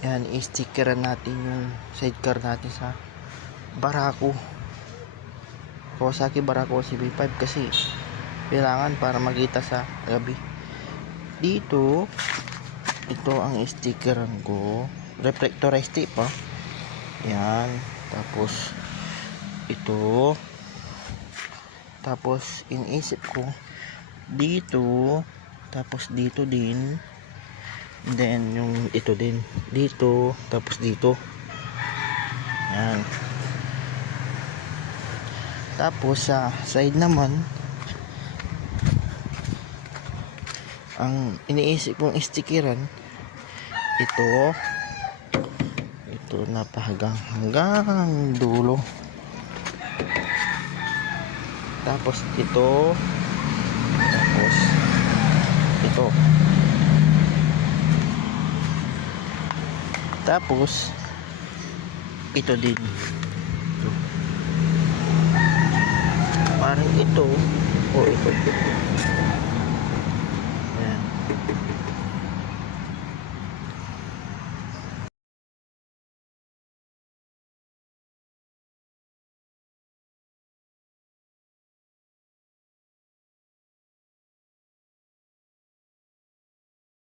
Yan, i-stickeran natin yung sidecar natin sa Barako. Kawasaki Barako CB5 kasi kailangan para makita sa gabi. Dito, ito ang stickeran ko. Reflectorized tape pa. Yan. Tapos, ito. Tapos, iniisip ko, dito. Tapos, dito din. Then, yung ito din. Dito. Tapos, dito. Yan. Tapos, sa side naman, ang iniisip kong stickeran, ito hanggang dulo. Tapos ito, tapos ito, tapos ito din, ito. Parang ito o ito.